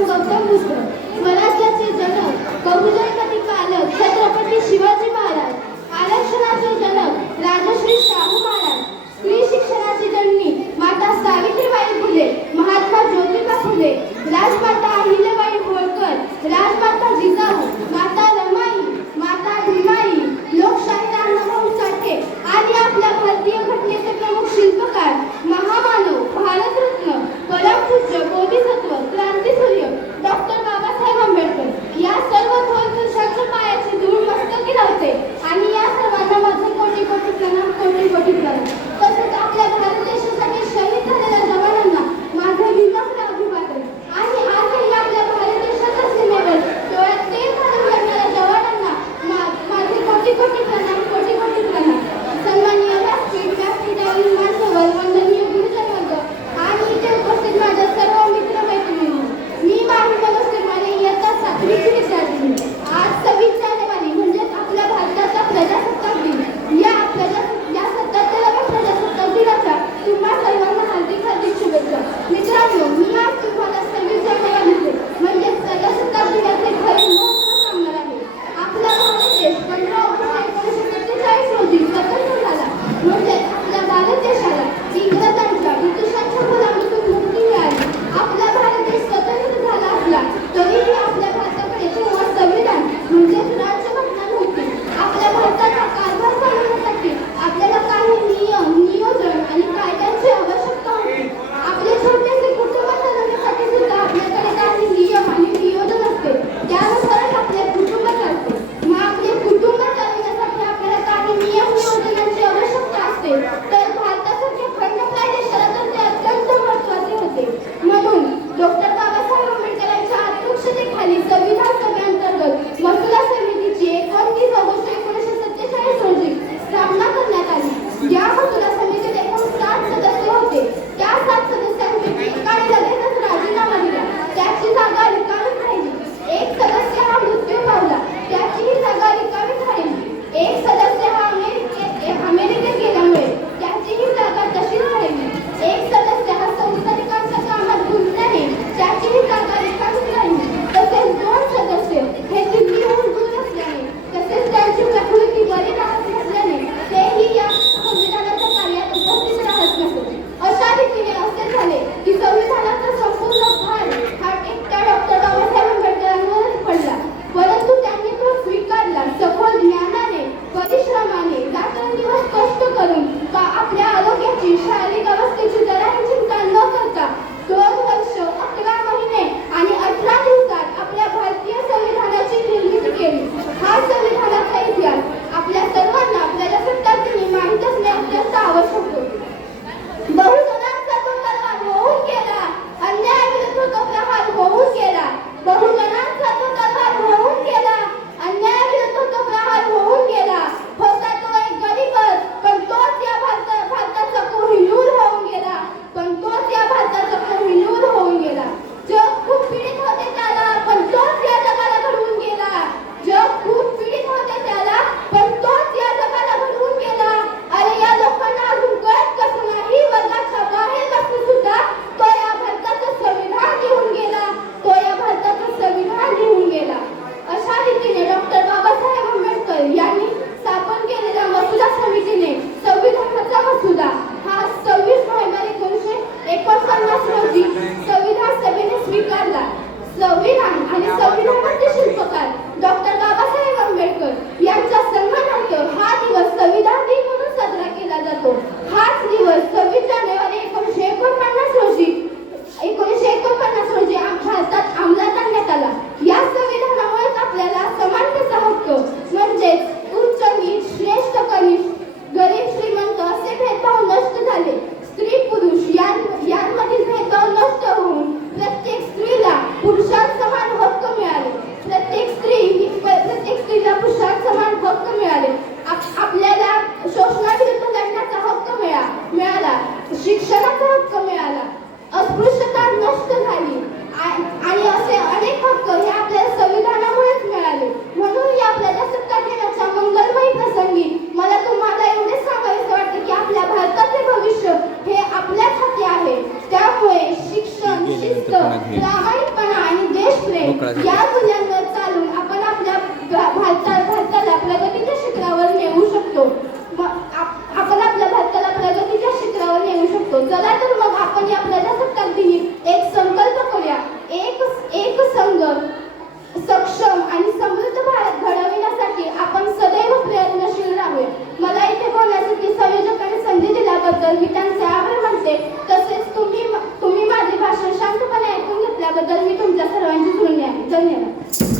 भगवान गौतम बुद्ध, स्वराज्याचे जनक, बहुजन प्रतिपालक छत्रपती शिवाजी महाराज, आरक्षणाचे जनक राजश्री शाहू महाराज, स्त्री शिक्षणाची जननी माता सावित्रीबाई फुले, महात्मा ज्योतिबा फुले, राजमाता अहिल्याबाई होळकर, राजमाता जिजाऊ, माता रमाई, माता भीमाई, लोकशाहीर अण्णाभाऊ साठे आणि आपल्या भारतीय घटनेचे प्रमुख शिल्पकार, महामानव, भारतरत्न, परमपूज्य बोधिसत्व, क्रांतीसूर्य डॉक्टर बाबासाहेब आंबेडकर या सर्व थोर पुरुषांच्या पायाची धूळ मस्तकी लावते आणि या सर्वांना माझे कोटी कोटी प्रणाम, कोटी कोटी प्रणाम. तसेच आपल्या भारत देशासाठी शहीद झालेल्या जवानांना माझे विनम्र अभिवादन. आणि आजही मिळेल. या मूल्यांवर चालून आपण आपल्या भारताला प्रगतीच्या शिखरावर नेऊ शकतो. आपण आपल्या भारताला प्रगतीच्या शिखरावर नेऊ शकतो. चला तर मग आपण या प्रजासत्ताक दिनी एक संकल्प करूया. एक संघ सक्षम आणि समृद्ध भारत घडविण्यासाठी आपण सदैव प्रयत्नशील राहूया. मला इथे बोलण्यासाठी संयोजकांनी संधी दिल्याबद्दल मी त्यांचे आभार मानते. तसेच तुम्ही माझे भाषण शांतपणे ऐकून घेतल्याबद्दल मी तुमच्या सर्वांची ऋणी आहे. धन्यवाद.